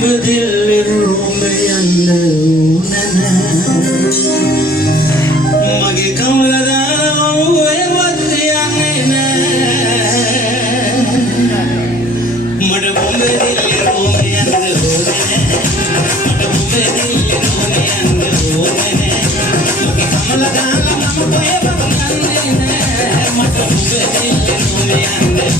दिल रूमे अंदर मगे कमला दावे वत्याने मड बॉम्बे दिल रूमे अंदर मड बॉम्बे दिल रूमे अंदर मगे कमला दावे मगे वत्याने मड बॉम्बे दिल रूमे अंदर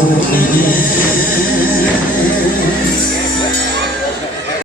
Oh,